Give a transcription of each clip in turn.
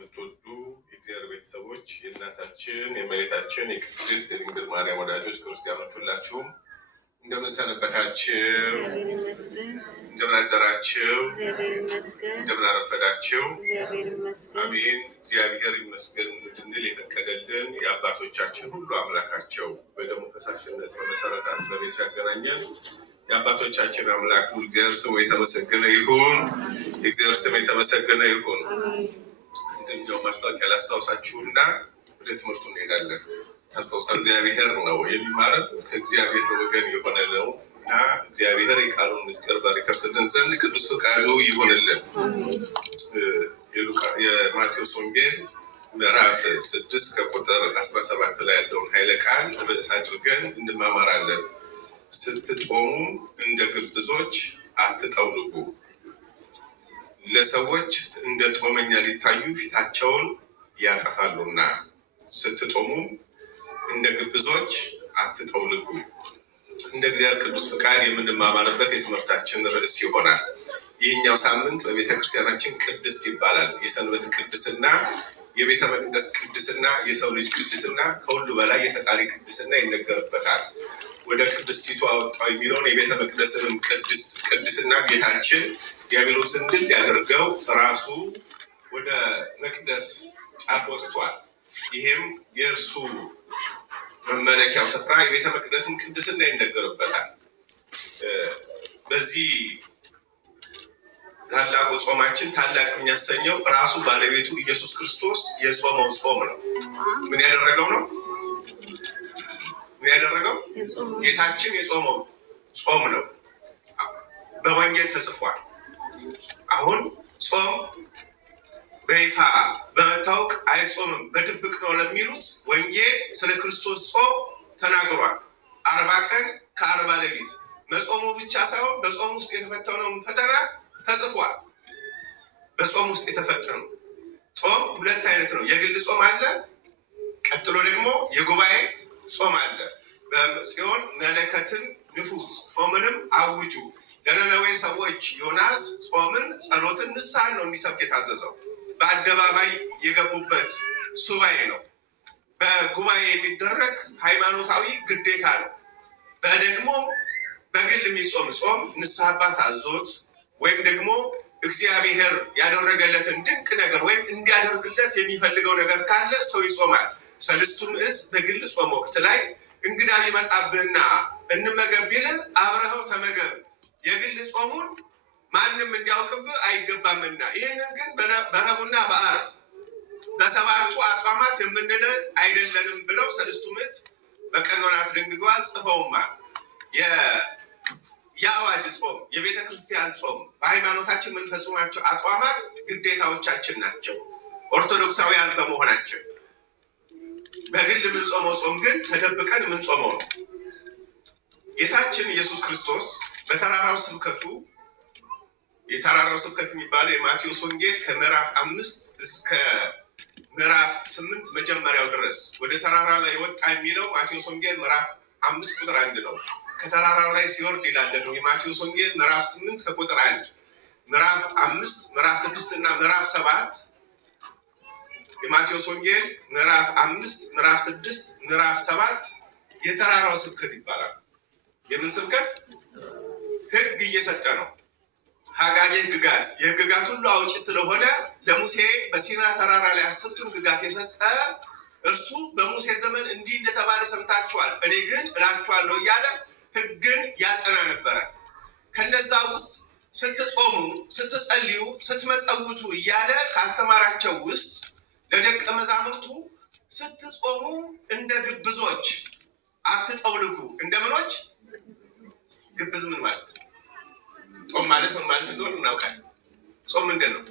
የምትወዱ የእግዚአብሔር ቤተሰቦች የእናታችን የእመቤታችን የቅድስት የድንግል ማርያም ወዳጆች ክርስቲያኖች ሁላችሁም እንደምን ሰነበታችሁ? እንደምን አደራችሁ? እንደምን አረፈዳችሁ? አሜን። እግዚአብሔር ይመስገን እንድንል የፈቀደልን የአባቶቻችን ሁሉ አምላካቸው በደሙ ፈሳሽነት በመሰረታት በቤቱ ያገናኘን የአባቶቻችን አምላክ እግዚአብሔር ስሙ የተመሰገነ ይሁን። የእግዚአብሔር ስም የተመሰገነ ይሁን። እንደኛው ማስታወቂያ ላስታውሳችሁና ወደ ትምህርቱ እንሄዳለን። ታስታውሳል እግዚአብሔር ነው የሚማረን ከእግዚአብሔር ወገን የሆነ ነው እና እግዚአብሔር የቃሉን ምስጢር ባሪከፍትልን ዘንድ ቅዱስ ፈቃዱ ይሆንልን። የማቴዎስ ወንጌል ምዕራፍ 6 ከቁጥር 17 ላይ ያለውን ኃይለ ቃል ርዕስ አድርገን እንማማራለን። ስትጦሙ እንደ ግብዞች አትጠውልጉ፣ ለሰዎች እንደ ጦመኛ ሊታዩ ፊታቸውን ያጠፋሉና። ስትጦሙ እንደ ግብዞች አትጠውልጉ። እንደ እግዚአብሔር ቅዱስ ፈቃድ የምንማማርበት የትምህርታችን ርዕስ ይሆናል። ይህኛው ሳምንት በቤተ ክርስቲያናችን ቅድስት ይባላል። የሰንበት ቅድስና፣ የቤተ መቅደስ ቅድስና፣ የሰው ልጅ ቅድስና፣ ከሁሉ በላይ የፈጣሪ ቅድስና ይነገርበታል። ወደ ቅድስቲቱ አወጣው የሚለውን የቤተ መቅደስንም ቅድስና ጌታችን ዲያብሎስን ድል ያደርገው ራሱ ወደ መቅደስ ጫፍ ወጥቷል። ይሄም የእርሱ መመለኪያው ስፍራ የቤተ መቅደስን ቅድስና ይነገርበታል። በዚህ ታላቁ ጾማችን ታላቅ የሚያሰኘው ራሱ ባለቤቱ ኢየሱስ ክርስቶስ የጾመው ጾም ነው። ምን ያደረገው ነው? ያደረገው ጌታችን የጾመው ጾም ነው። በወንጌል ተጽፏል። አሁን ጾም በይፋ በመታወቅ አይጾምም በድብቅ ነው ለሚሉት ወንጌል ስለ ክርስቶስ ጾም ተናግሯል። 40 ቀን ከ40 ሌሊት መጾሙ ብቻ ሳይሆን በጾም ውስጥ የተፈተነው ፈተና ተጽፏል። በጾም ውስጥ የተፈተነው ጾም ሁለት አይነት ነው። የግል ጾም አለ፣ ቀጥሎ ደግሞ የጉባኤ ጾም አለ። በጽዮን መለከትን ንፉ፣ ጾምንም አውጁ። ለነነዌ ሰዎች ዮናስ ጾምን፣ ጸሎትን፣ ንስሐን ነው እንዲሰብክ የታዘዘው። በአደባባይ የገቡበት ሱባኤ ነው። በጉባኤ የሚደረግ ሃይማኖታዊ ግዴታ ነው። በደግሞ በግል የሚጾም ጾም ንስሐ አባት አዞት ወይም ደግሞ እግዚአብሔር ያደረገለትን ድንቅ ነገር ወይም እንዲያደርግለት የሚፈልገው ነገር ካለ ሰው ይጾማል። ሰልስቱ ምዕት በግል ጾም ወቅት ላይ እንግዳ ቢመጣብህና እንመገብ ቢልህ አብረኸው ተመገብ። የግል ጾሙን ማንም እንዲያውቅብህ አይገባምና። ይህንን ግን በረቡዕና በዓርብ በሰባቱ አጽዋማት የምንል አይደለንም ብለው ሰልስቱ ምዕት በቀኖናት ደንግገዋል፣ ጽፈውማል። የአዋጅ ጾም፣ የቤተ ክርስቲያን ጾም በሃይማኖታችን የምንፈጽማቸው አጽዋማት ግዴታዎቻችን ናቸው ኦርቶዶክሳውያን በመሆናችን። በግል የምንጾመው ጾም ግን ተደብቀን የምንጾመው ነው። ጌታችን ኢየሱስ ክርስቶስ በተራራው ስብከቱ፣ የተራራው ስብከት የሚባለው የማቴዎስ ወንጌል ከምዕራፍ 5 እስከ ምዕራፍ 8 መጀመሪያው ድረስ ወደ ተራራ ላይ ወጣ የሚለው ማቴዎስ ወንጌል ምዕራፍ 5 ቁጥር 1 ነው። ከተራራው ላይ ሲወርድ ይላል ደግሞ የማቴዎስ ወንጌል ምዕራፍ 8 ከቁጥር 1፣ ምዕራፍ 5፣ ምዕራፍ 6 እና ምዕራፍ 7። የማቴዎስ ወንጌል ምዕራፍ 5፣ ምዕራፍ 6፣ ምዕራፍ 7 የተራራው ስብከት ይባላል። የምን ስብከት? ሕግ እየሰጠ ነው። ሐጋጌ ሕግጋት፣ የሕግጋት ሁሉ አውጪ ስለሆነ ለሙሴ በሲና ተራራ ላይ 10ቱን ሕግጋት የሰጠ እርሱ በሙሴ ዘመን እንዲህ እንደተባለ ሰምታችኋል፣ እኔ ግን እላችኋለሁ እያለ ሕግን ያጸና ነበረ። ከነዛ ውስጥ ስትጾሙ፣ ስትጸልዩ፣ ስትመጸውቱ እያለ ካስተማራቸው ውስጥ ለደቀ መዛሙርቱ ስትጾሙ እንደ ግብዞች አትጠውልጉ። እንደምኖች? ግብዝ ምን ማለት ነው? ጾም ማለት ምን ማለት እንደሆነ እናውቃለን። ጾም ምንድን ነው?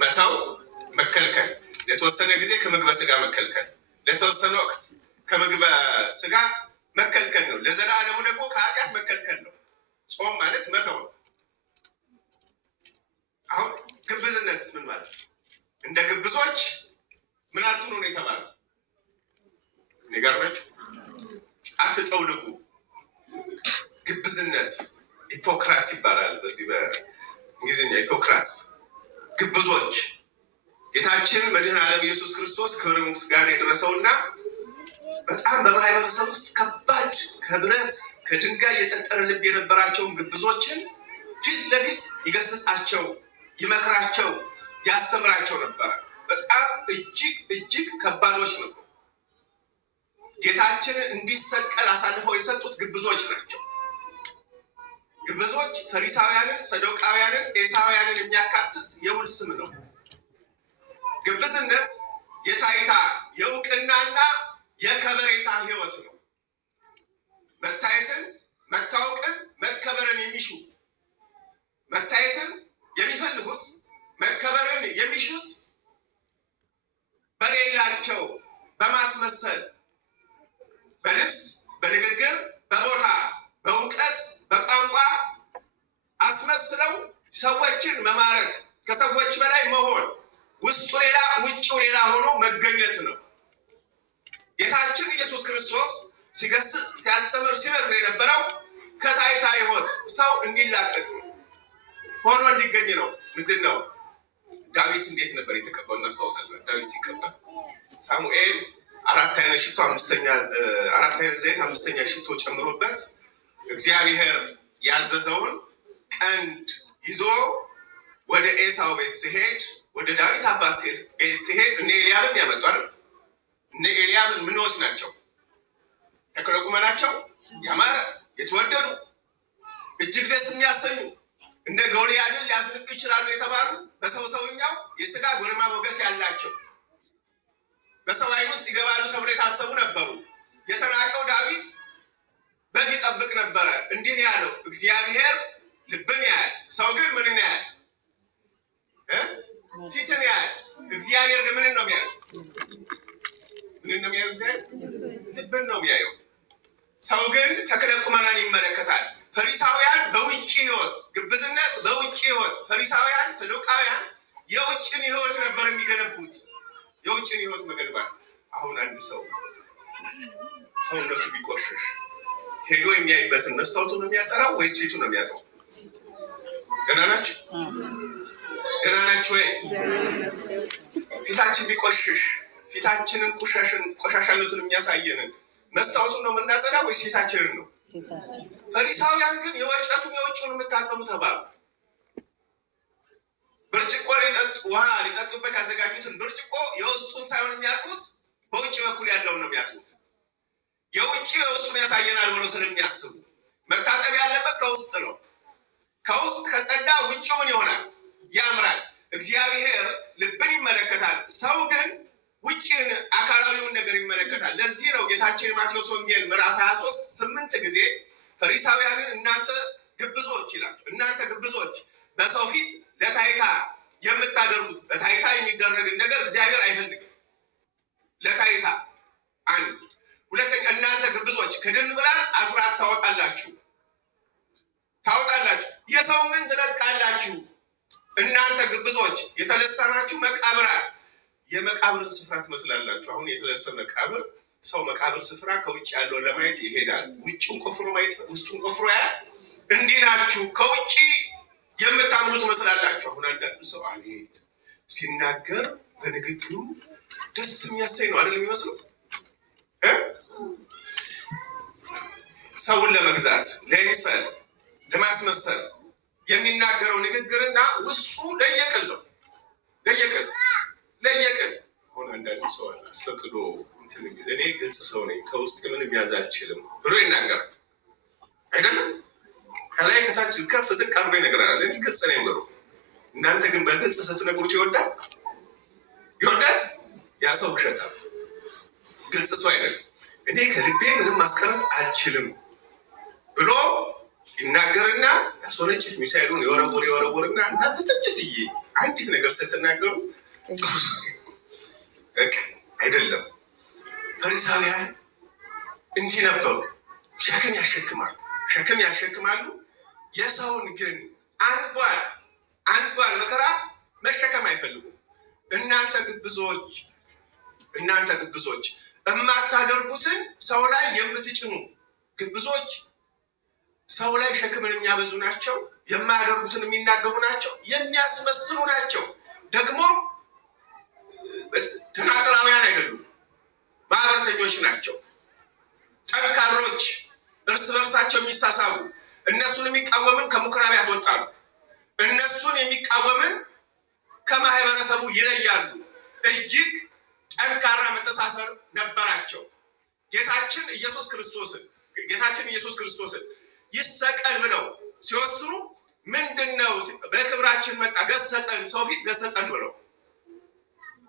መተው፣ መከልከል፣ ለተወሰነ ጊዜ ከምግበ ስጋ መከልከል፣ ለተወሰነ ወቅት ከምግበ ስጋ መከልከል ነው። ለዘላለሙ ደግሞ ከኃጢአት መከልከል ነው። ጾም ማለት መተው ነው። አሁን ግብዝነት ምን ማለት ነው? እንደ ግብዞች ምን አትሁኑ ነው የተባለው? ንገራችሁ፣ አትጠውልጉ። ግብዝነት ሂፖክራት ይባላል። በዚህ በእንግሊዝኛ ሂፖክራትስ ግብዞች ጌታችን መድኃኔ ዓለም ኢየሱስ ክርስቶስ ክብር ምስጋና ይድረሰውና በጣም በማህበረሰብ ውስጥ ከባድ ከብረት ከድንጋይ የጠጠረ ልብ የነበራቸውን ግብዞችን ፊት ለፊት ይገስጻቸው፣ ይመክራቸው፣ ያስተምራቸው ነበር። በጣም እጅግ ከባዶች ነው። ጌታችንን እንዲሰቀል አሳልፈው የሰጡት ግብዞች ናቸው። ግብዞች ፈሪሳውያንን፣ ሰዶቃውያንን፣ ኤሳውያንን የሚያካትት የውል ስም ነው። ግብዝነት የታይታ የእውቅናና የከበሬታ ህይወት ነው። መታየትን፣ መታወቅን፣ መከበርን የሚሹ መታየትን የሚፈልጉት መከበርን የሚሹት በሌላቸው በማስመሰል በልብስ፣ በንግግር፣ በቦታ፣ በእውቀት፣ በቋንቋ አስመስለው ሰዎችን መማረክ፣ ከሰዎች በላይ መሆን፣ ውስጡ ሌላ ውጭው ሌላ ሆኖ መገኘት ነው። ጌታችን ኢየሱስ ክርስቶስ ሲገስጽ፣ ሲያስተምር፣ ሲመክር የነበረው ከታይታ ህይወት ሰው እንዲላቀቅ ሆኖ እንዲገኝ ነው። ምንድን ነው? ዳዊት እንዴት ነበር የተቀባው? እናስታውሳለን። ዳዊት ሲቀባ ሳሙኤል 4 አይነት ሽቶ 4 አይነት ዘይት 5ኛ ሽቶ ጨምሮበት እግዚአብሔር ያዘዘውን ቀንድ ይዞ ወደ ኤሳው ቤት ሲሄድ፣ ወደ ዳዊት አባት ቤት ሲሄድ እነ ኤልያብም ያመጣሉ። እነ ኤልያብን ምኖች ናቸው? ተክለ ቁመናቸው ያማረ የተወደዱ እጅግ ደስ የሚያሰኙ እንደ ጎልያድን ሊያስንቁ ይችላሉ የተባሉ በሰውኛው የስጋ ጎርማ ሞገስ ያላቸው በሰው ዓይን ውስጥ ይገባሉ ተብሎ የታሰቡ ነበሩ። የተናቀው ዳዊት በግ ይጠብቅ ነበረ። እንዲህ ያለው እግዚአብሔር ልብን ያያል፣ ሰው ግን ምንን ያያል? ፊትን ያያል። እግዚአብሔር ግን ምንን ነው የሚያየው? ምንን ነው የሚያየው? እግዚአብሔር ልብን ነው የሚያየው። ሰው ግን ተክለ ቁመናን ይመለከታል። ፈሪሳውያን በውጭ ህይወት፣ ግብዝነት በውጭ ህይወት፣ ፈሪሳውያን ሰዱቃውያን የውጭን ህይወት ነበር የሚገነቡት። የውጭን ህይወት መገንባት። አሁን አንድ ሰው ሰውነቱ ቢቆሽሽ ሄዶ የሚያይበትን መስታወቱ ነው የሚያጠራው ወይስ ፊቱ ነው የሚያጠራው? ገና ናችሁ? ገና ናችሁ ወይ? ፊታችን ቢቆሽሽ ፊታችንን ቆሻሻነቱን የሚያሳየንን መስታወቱን ነው የምናጸዳው ወይስ ፊታችንን ነው? ፈሪሳውያን ግን የወጨቱን የውጭውን የምታጠኑ ተባሉ። ብርጭቆ ውሃ ሊጠጡበት ያዘጋጁትን ብርጭቆ የውስጡን ሳይሆን የሚያጥቡት በውጭ በኩል ያለውን ነው የሚያጥቡት። የውጭ የውስጡን ያሳየናል ብለው ስለሚያስቡ መታጠብ ያለበት ከውስጥ ነው። ከውስጥ ከጸዳ ውጭ ምን ይሆናል? ያምራል። እግዚአብሔር ልብን ይመለከታል። ሰው ግን ውጭን አካላዊውን ነገር ይመለከታል። ለዚህ ነው ጌታችን ማቴዎስ ወንጌል ምዕራፍ 23 8 ጊዜ ፈሪሳውያንን እናንተ ግብዞች ይላችሁ። እናንተ ግብዞች በሰው ፊት ለታይታ የምታደርጉት፣ ለታይታ የሚደረግን ነገር እግዚአብሔር አይፈልግም። ለታይታ አንድ። ሁለተኛ እናንተ ግብዞች ከድንብላል አስራት ታወጣላችሁ፣ የሰው ምን ትነጥቃላችሁ? እናንተ ግብዞች የተለሰናችሁ መቃብራት፣ የመቃብርን ስፍራ ትመስላላችሁ። አሁን የተለሰ መቃብር ሰው መቃብር ስፍራ ከውጭ ያለውን ለማየት ይሄዳል። ውጭውን ቆፍሮ ማየት ውስጡን ቆፍሮ ያያል። እንዲህ ናችሁ፣ ከውጭ የምታምሩ ትመስላላችሁ። አሁን አንዳንድ ሰው አቤት ሲናገር በንግግሩ ደስ የሚያሰኝ ነው አይደል የሚመስለው? ሰውን ለመግዛት ለምሳሌ ለማስመሰል የሚናገረው ንግግርና ውስጡ ለየቅል ነው። ለየቅል ሆነ አንዳንድ ሰው አስፈቅዶ እኔ ግልጽ ሰው ነኝ ከውስጥ ምንም ያዝ አልችልም ብሎ ይናገራል አይደለም? ከላይ ከታች ከፍ ዝቅ አድርጎ ይነግራል። እኔ ግልጽ ነኝ ብሎ። እናንተ ግን በግልጽ ስትነግሩት ይወዳል። ያ ሰው ውሸታም ግልጽ ሰው አይደለም። እኔ ከልቤ ምንም ማስቀረት አልችልም ብሎ ይናገርና ያስወነጭፍ ሚሳኤሉን የወረወርና እናንተ ጥጭትዬ አንዲት ነገር ስትናገሩ አይደለም። ፈሪሳውያን እንዲህ ነበሩ። ሸክም ያሸክማሉ። የሰውን ግን አንዷን መከራ መሸከም አይፈልጉም። እናንተ ግብዞች የማታደርጉትን ሰው ላይ የምትጭኑ ግብዞች ሰው ላይ ሸክምን የሚያበዙ ናቸው። የማያደርጉትን የሚናገሩ ናቸው። የሚያስመስሉ ናቸው። ከምኩራብ ያስወጣሉ። እነሱን የሚቃወምን ከማህበረሰቡ ይለያሉ። እጅግ ጠንካራ መተሳሰር ነበራቸው። ጌታችን ኢየሱስ ክርስቶስን ይሰቀል ብለው ሲወስኑ ምንድነው? በክብራችን መጣ ገሰጸን፣ ሰው ፊት ገሰጸን ብለው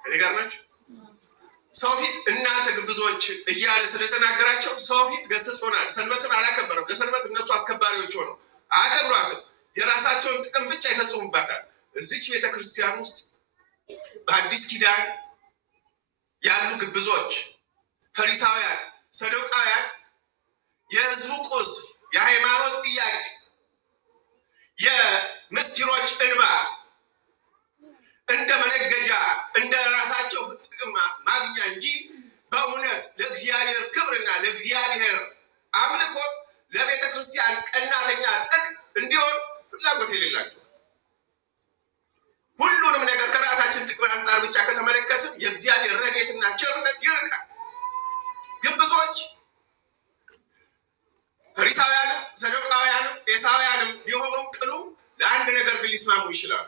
እኔ ጋር ናቸው። ሰው ፊት እናንተ ግብዞች እያለ ስለተናገራቸው ሰው ፊት ገሰጾናል። ሰንበትን አላከበረም። ለሰንበት እነሱ አስከባሪዎች ሆነው አያከብሯትም። የራሳቸውን ጥቅም ብቻ ይፈጽሙባታል። እዚች ቤተክርስቲያን ውስጥ በአዲስ ኪዳን ያሉ ግብዞች፣ ፈሪሳውያን፣ ሰዱቃውያን የህዝቡ ቁስ፣ የሃይማኖት ጥያቄ፣ የምስኪኖች እንባ እንደ መነገጃ እንደ ራሳቸው ጥቅም ማግኛ እንጂ በእውነት ለእግዚአብሔር ክብርና ለእግዚአብሔር አምልኮት ለቤተ ክርስቲያን ቀናተኛ ጥቅም እንዲሆን ፍላጎት የሌላቸው፣ ሁሉንም ነገር ከራሳችን ጥቅም አንጻር ብቻ ከተመለከትን የእግዚአብሔር ረድኤትና ቸርነት ይርቃል። ግብዞች ፈሪሳውያንም ሰዱቃውያንም ኤሳውያንም ቢሆኑም ቅሉ ለአንድ ነገር ግን ሊስማሙ ይችላሉ።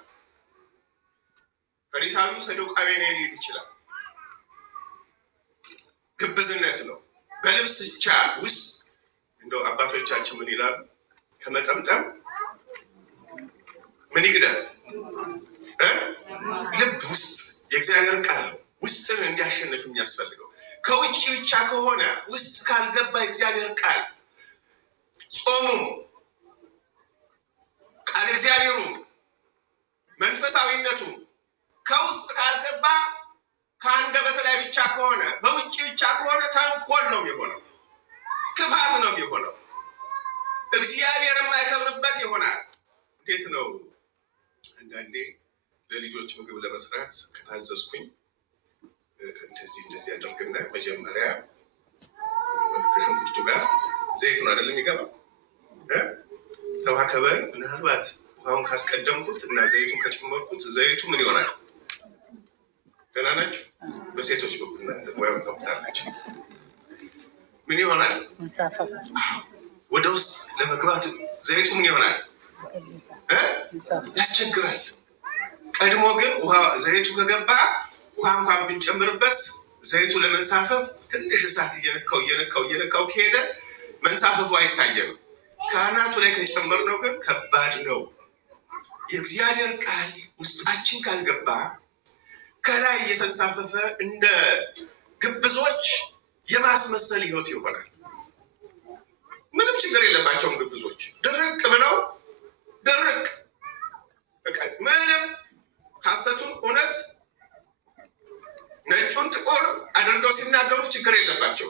ፈሪሳዊው ሰዱቃዊን ሊል ይችላል። ግብዝነት ነው። በልብስ ብቻ ውስጥ እንደው አባቶቻችን ምን ይላሉ? ከመጠምጠም ምን ይግደል? ልብ ውስጥ የእግዚአብሔር ቃል ውስጥን እንዲያሸንፍ የሚያስፈልገው ከውጭ ብቻ ከሆነ ውስጥ ካልገባ የእግዚአብሔር ቃል ጾሙም ቃል እግዚአብሔሩ መንፈሳዊነቱ ከውስጥ ካልገባ ከአንደበት ላይ ብቻ ከሆነ በውጭ ብቻ ከሆነ ተንኮል ነው የሚሆነው፣ ክፋት ነው የሚሆነው፣ እግዚአብሔር የማይከብርበት ይሆናል። እንዴት ነው? አንዳንዴ ለልጆች ምግብ ለመስራት ከታዘዝኩኝ እንደዚህ ያደርግና መጀመሪያ ከሽንኩርቱ ጋር ዘይቱን አይደለም የሚገባው ተዋከበን ምናልባት ውሃውን ካስቀደምኩት እና ዘይቱን ከጨመርኩት ዘይቱ ምን ይሆናል? ገና ናቸው። በሴቶች በኩል ወይም ታውቃለች ምን ይሆናል? ወደ ውስጥ ለመግባት ዘይቱ ምን ይሆናል? ያስቸግራል። ቀድሞ ግን ዘይቱ ከገባ ውሃ እንኳን ብንጨምርበት ዘይቱ ለመንሳፈፍ ትንሽ እሳት እየነካው ከሄደ መንሳፈፉ አይታየም። ከአናቱ ላይ ከጨመርነው ግን ከባድ ነው። የእግዚአብሔር ቃል ውስጣችን ካልገባ ከላይ እየተንሳፈፈ እንደ ግብዞች የማስመሰል ህይወት ይሆናል። ምንም ችግር የለባቸውም ግብዞች። ድርቅ ብለው ምንም ሐሰቱን እውነት ነጩን ጥቁር አድርገው ሲናገሩ ችግር የለባቸው።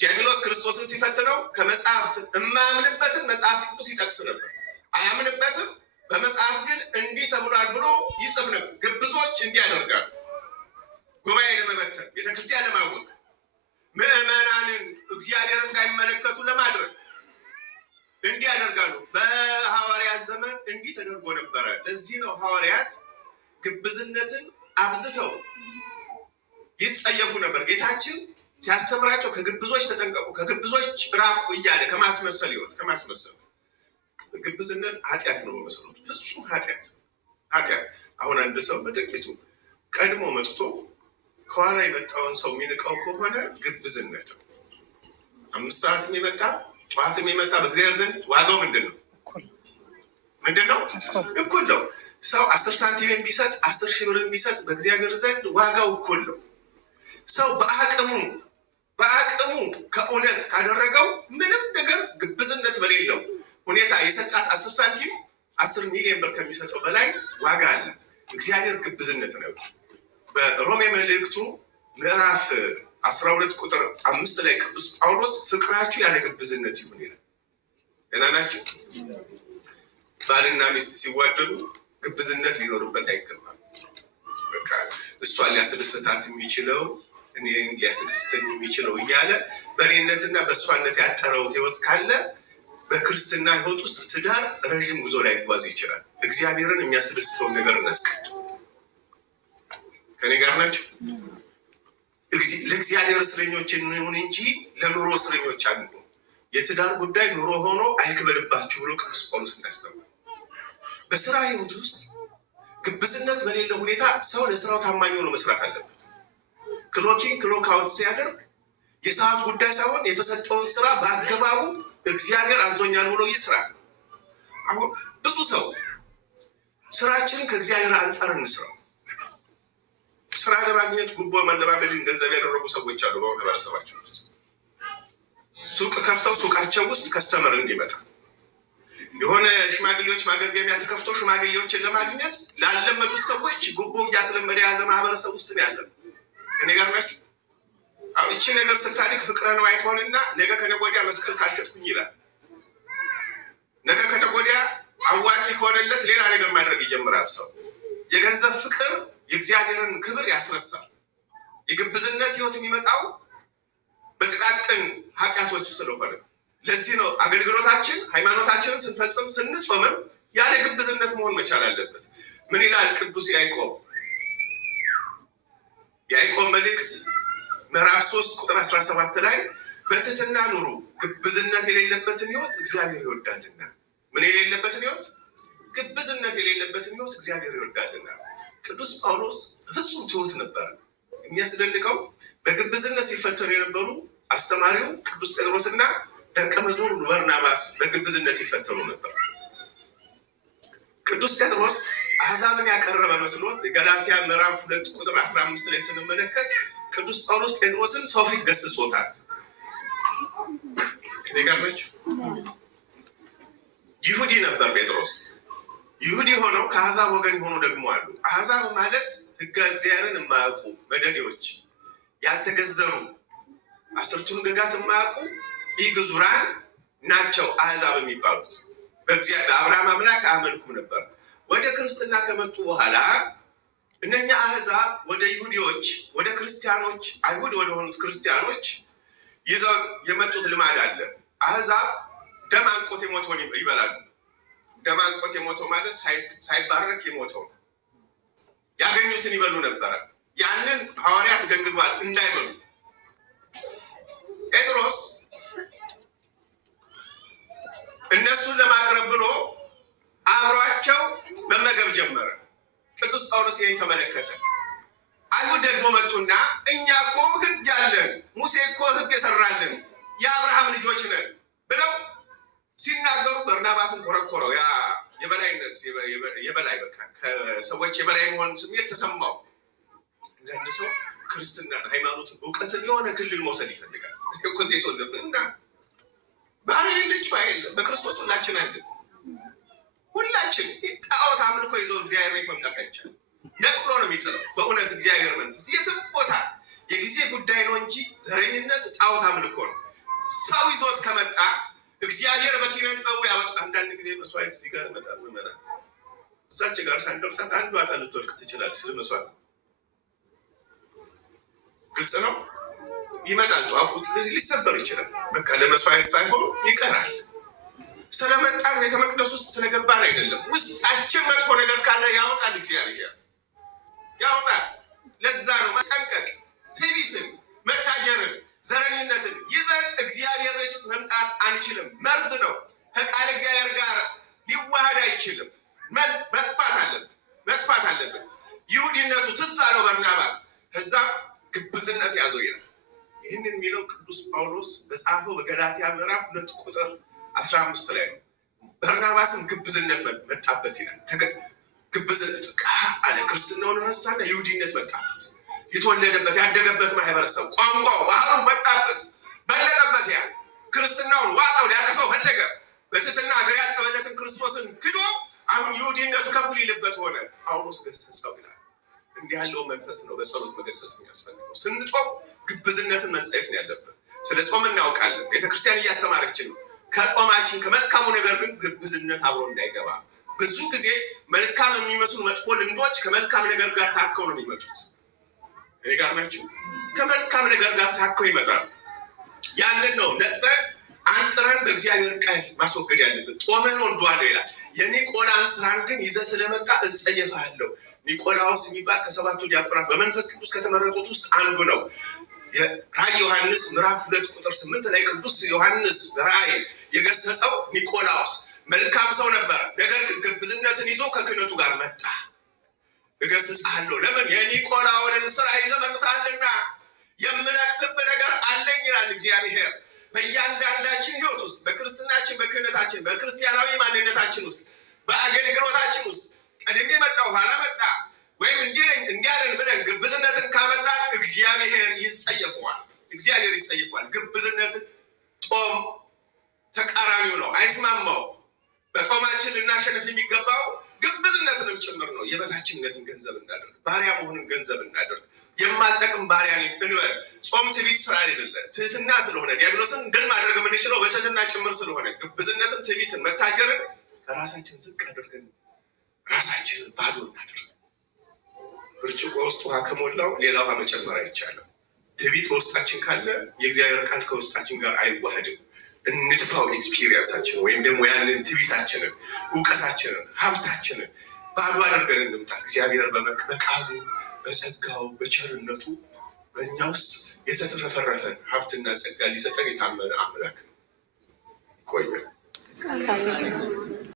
ዲያብሎስ ክርስቶስን ሲፈትነው ከመጽሐፍት የማያምንበትን መጽሐፍ ቅዱስ ይጠቅስ ነበር። አያምንበትም፣ በመጽሐፍ ግን እንዲህ ተብሏል ብሎ ይጽፍ ነበር። ግብዞች እንዲህ ያደርጋሉ። ጉባኤ ለመበተን፣ ቤተክርስቲያን ለማወቅ፣ ምዕመናንን እግዚአብሔር እንዳይመለከቱ ለማድረግ እንዲህ ያደርጋሉ። በሐዋርያት ዘመን እንዲህ ተደርጎ ነበረ። ለዚህ ነው ሐዋርያት ግብዝነትን አብዝተው ይጸየፉ ነበር። ጌታችን ሲያስተምራቸው ከግብዞች ተጠንቀቁ፣ ከግብዞች ራቁ እያለ ከማስመሰል ህይወት ከማስመሰል ግብዝነት ኃጢአት ነው መሰለኝ፣ ፍጹም ኃጢአት። አሁን አንድ ሰው በጥቂቱ ቀድሞ መጥቶ ከኋላ የመጣውን ሰው የሚንቀው ከሆነ ግብዝነት ነው። 5 ሰዓትም የመጣ ጠዋትም የመጣ በእግዚአብሔር ዘንድ ዋጋው ምንድን ነው? እኩል ነው። ሰው 10 ሳንቲም ቢሰጥ 10 ሺህ ብር ቢሰጥ በእግዚአብሔር ዘንድ ዋጋው እኩል ነው። ሰው በአቅሙ ከእውነት ካደረገው ምንም ነገር ግብዝነት በሌለው ሁኔታ የሰጣት 10 ሳንቲም 10 ሚሊዮን ብር ከሚሰጠው በላይ ዋጋ አላት። እግዚአብሔር ግብዝነት ነው። በሮሜ መልእክቱ ምዕራፍ 12 ቁጥር 5 ላይ ቅዱስ ጳውሎስ ፍቅራችሁ ያለ ግብዝነት ይሁን ይላል። ገና ናችሁ። ባልና ሚስት ሲዋደዱ ግብዝነት ሊኖርበት አይገባም። በቃ እሷን ሊያስደስታት የሚችለው እኔን ሊያስደስተኝ የሚችለው እያለ በእኔነትና በእሷነት ያጠረው ህይወት ካለ በክርስትና ህይወት ውስጥ ትዳር ረዥም ጉዞ ላይ ይጓዝ ይችላል። እግዚአብሔርን የሚያስደስተውን ነገር እናስቀድም። ከኔ ጋር ናቸው። ለእግዚአብሔር እስረኞች እንሁን እንጂ ለኑሮ እስረኞች አንሁን። የትዳር ጉዳይ ኑሮ ሆኖ አይክበድባችሁ ብሎ ቅዱስ ጳውሎስ እንዳስተማረ በስራ ህይወት ውስጥ ግብዝነት በሌለው ሁኔታ ሰው ለስራው ታማኝ ሆኖ መስራት አለበት። ክሎኪንግ ክሎክ አውት ሲያደርግ የሰዓት ጉዳይ ሳይሆን የተሰጠውን ስራ በአገባቡ እግዚአብሔር አዞኛል ብሎ ይስራ። አሁን ብዙ ሰው ስራችንን ከእግዚአብሔር አንጻር እንስራው። ስራ ለማግኘት ጉቦ መለማመድን ገንዘብ ያደረጉ ሰዎች አሉ። በማህበረሰባችን ውስጥ ሱቅ ከፍተው ሱቃቸው ውስጥ ከስተመር እንዲመጣ የሆነ ሽማግሌዎች ማገገሚያ ተከፍተው ሽማግሌዎችን ለማግኘት ላለመዱት ሰዎች ጉቦ እያስለመደ ያለ ማህበረሰብ ውስጥ ነው ያለው። እኔ ጋር ናችሁ። አሁን እቺ ነገር ስታድግ ፍቅረ ነው አይተውንና ነገ ከነገ ወዲያ መስቀል ካልሸጥኩኝ ይላል። ነገ ከነገ ወዲያ አዋቂ ከሆነለት ሌላ ነገር ማድረግ ይጀምራል። ሰው የገንዘብ ፍቅር የእግዚአብሔርን ክብር ያስረሳል። የግብዝነት ህይወት የሚመጣው በጥቃቅን ኃጢአቶች ስለሆነ ለዚህ ነው አገልግሎታችን ሃይማኖታችንን ስንፈጽም ስንጾምም ያለ ግብዝነት መሆን መቻል አለበት። ምን ይላል ቅዱስ ያዕቆብ? ያዕቆብ መልእክት ምዕራፍ 3 ቁጥር 17 ላይ በትህትና ኑሩ፣ ግብዝነት የሌለበትን ህይወት እግዚአብሔር ይወዳልና። ምን የሌለበትን ህይወት? ግብዝነት የሌለበትን ህይወት እግዚአብሔር ይወዳልና። ቅዱስ ጳውሎስ ፍጹም ትሁት ነበር። የሚያስደንቀው በግብዝነት ሲፈተኑ የነበሩ አስተማሪው ቅዱስ ጴጥሮስና ደቀ መዝሙሩ በርናባስ በግብዝነት ይፈተኑ ነበር። ቅዱስ ጴጥሮስ አሕዛብን ያቀረበ መስሎት ገላትያ ምዕራፍ 2 ቁጥር 15 ላይ ስንመለከት ቅዱስ ጳውሎስ ጴጥሮስን ሰው ፊት ገስጾታል። ከነገርነች ይሁዲ ነበር ጴጥሮስ። ይሁዲ ሆነው ከአሕዛብ ወገን ሆኖ ደግሞ አሉ። አሕዛብ ማለት ሕገ እግዚአብሔርን የማያውቁ መደዴዎች፣ ያልተገዘሩ፣ አስርቱን ሕግጋት የማያውቁ ኢግዙራን ናቸው አሕዛብ የሚባሉት። በአብርሃም አምላክ አያመልኩም ነበር። ወደ ክርስትና ከመጡ በኋላ እነኛ አሕዛብ ወደ ይሁዲዎች፣ ወደ ክርስቲያኖች፣ አይሁድ ወደ ሆኑት ክርስቲያኖች ይዘው የመጡት ልማድ አለ። አሕዛብ ደም አንቆት የሞተውን ይበላሉ። ደም አንቆት የሞተው ማለት ሳይባረክ የሞተው ያገኙትን ይበሉ ነበረ። ያንን ሐዋርያት ደንግጓል እንዳይበሉ። ጴጥሮስ እነሱን ለማቅረብ ብሎ አብሯቸው መመገብ ጀመረ። ቅዱስ ጳውሎስ ይህን ተመለከተ። አይሁድ ደግሞ መጡና እኛ እኮ ሕግ ያለን፣ ሙሴ እኮ ሕግ የሰራልን የአብርሃም ልጆች ነን ብለው ሲናገሩ በርናባስን ኮረኮረው። ያ የበላይነት የበላይ በቃ ከሰዎች የበላይ መሆን ስሜት ተሰማው። አንዳንድ ሰው ክርስትና ሃይማኖትን እውቀትን የሆነ ክልል መውሰድ ይፈልጋል። እኮ ሴት ወለብ እና ባለ ልጅ ባይል በክርስቶስ ሁላችን አለን። ሁላችን ጣዖት አምልኮ ይዘው እግዚአብሔር ቤት መምጣት አይቻልም። ነቅሎ ነው የሚጥለው። በእውነት እግዚአብሔር መንፈስ የትም ቦታ የጊዜ ጉዳይ ነው እንጂ ዘረኝነት ጣዖት አምልኮ ነው። ሰው ይዞት ከመጣ እግዚአብሔር በኪነ ጥበቡ ያወጣ። አንዳንድ ጊዜ መስዋዕት እዚህ ጋር ይመጣል። መመራ እዛች ጋር ሳንደርሳት አንዱ አጣ ልትወድቅ ትችላለች። ለመስዋዕት ግልጽ ነው። ይመጣል ጧፉት ሊሰበር ይችላል። በቃ ለመስዋዕት ሳይሆን ይቀራል። ስለመጣን ቤተ መቅደስ ውስጥ ስለገባን አይደለም። ውስጣችን መጥፎ ነገር ካለ ያወጣል፣ እግዚአብሔር ያወጣል። ለዛ ነው መጠንቀቅ። ትዕቢትን፣ መታጀርን፣ ዘረኝነትን ይዘን እግዚአብሔር ቤት ውስጥ መምጣት አንችልም። መርዝ ነው። ከቃል እግዚአብሔር ጋር ሊዋሃድ አይችልም። መጥፋት አለብን። ይሁዲነቱ ትዝ አለው በርናባስ። ከዛም ግብዝነት ያዘው ይላል። ይህንን የሚለው ቅዱስ ጳውሎስ በጻፈው በገላትያ ምዕራፍ 2 ቁጥር 15 ላይ ነው። በርናባስን ግብዝነት መጣበት ይላል። ግብዝነት አለ። ክርስትናውን ረሳና ይሁዲነት መጣበት። የተወለደበት ያደገበት ማህበረሰብ፣ ቋንቋው፣ ባህሉ መጣበት፣ በለጠበት። ያ ክርስትናውን ዋጣው፣ ሊያጠፋው ፈለገ። በትህትና እግር ያጠበለትን ክርስቶስን ክዶ አሁን ይሁዲነቱ ከፍ ሊልበት ሆነ። ጳውሎስ ገሰጸው ይላል። እንዲህ ያለው መንፈስ ነው በጸሎት መገሰጽ የሚያስፈልገው። ስንጾም ግብዝነትን መጸየፍ ነው ያለብን። ስለ ጾም እናውቃለን። ቤተክርስቲያን እያስተማረችን ነው። ከጾማችን ከመልካሙ ነገር ግን ግብዝነት አብሮ እንዳይገባ። ብዙ ጊዜ መልካም የሚመስሉ መጥፎ ልምዶች ከመልካም ነገር ጋር ታከው ነው የሚመጡት። እኔ ጋር ናችሁ። ከመልካም ነገር ጋር ታከው ይመጣል። ያንን ነው ነጥረን አንጥረን በእግዚአብሔር ቃል ማስወገድ ያለብን። ጦመን ወንዷለሁ ይላል። የኒቆላን ስራን ግን ይዘህ ስለመጣ እጸየፍሃለሁ። ኒቆላዎስ የሚባል ከሰባቱ ዲያቆናት በመንፈስ ቅዱስ ከተመረጡት ውስጥ አንዱ ነው። ራእይ ዮሐንስ ምዕራፍ 2 ቁጥር 8 ላይ ቅዱስ ዮሐንስ ራእይ የገሰጸው ኒቆላዎስ መልካም ሰው ነበር፣ ነገር ግን ግብዝነትን ይዞ ከክህነቱ ጋር መጣ። እገስጽሃለሁ፣ ለምን የኒቆላውንን ስራ ይዘህ መጥተሃልና የምነቅፍብህ ነገር አለኝ ይላል እግዚአብሔር። በእያንዳንዳችን ህይወት ውስጥ በክርስትናችን፣ በክህነታችን፣ በክርስቲያናዊ ማንነታችን ውስጥ፣ በአገልግሎታችን ውስጥ ቀድሜ መጣሁ ኋላ መጣ ወይም እንዲያለን ብለን ግብዝነትን ካመጣን እግዚአብሔር ይጸየፈዋል። እግዚአብሔር ይጸየፈዋል። ግብዝነትን ጦም ተቃራኒው ነው፣ አይስማማው። በጦማችን ልናሸንፍ የሚገባው ግብዝነትንም ጭምር ነው። የበታችነትን ገንዘብ እናደርግ፣ ባሪያ መሆንን ገንዘብ እናደርግ። የማልጠቅም ባሪያ ነኝ እንበል። ጾም ትዕቢት ስራ አይደለ፣ ትህትና ስለሆነ ዲያብሎስን ድል ማድረግ የምንችለው በትህትና ጭምር ስለሆነ ግብዝነትን፣ ትዕቢትን፣ መታጀርን ከራሳችን ዝቅ አድርገን ራሳችንን ባዶ እናድርግ። ብርጭቆ ውስጥ ውሃ ከሞላው ሌላ ውሃ መጨመር አይቻልም። ትዕቢት በውስጣችን ካለ የእግዚአብሔር ቃል ከውስጣችን ጋር አይዋህድም። እንድፋው ኤክስፒሪየንሳችን ወይም ደግሞ ያንን ትዕቢታችንን፣ እውቀታችንን፣ ሀብታችንን ባዶ አድርገን እንምጣ። እግዚአብሔር በቃሉ በጸጋው በቸርነቱ በእኛ ውስጥ የተትረፈረፈን ሀብትና ጸጋ ሊሰጠን የታመነ አምላክ ነው። ይቆያል።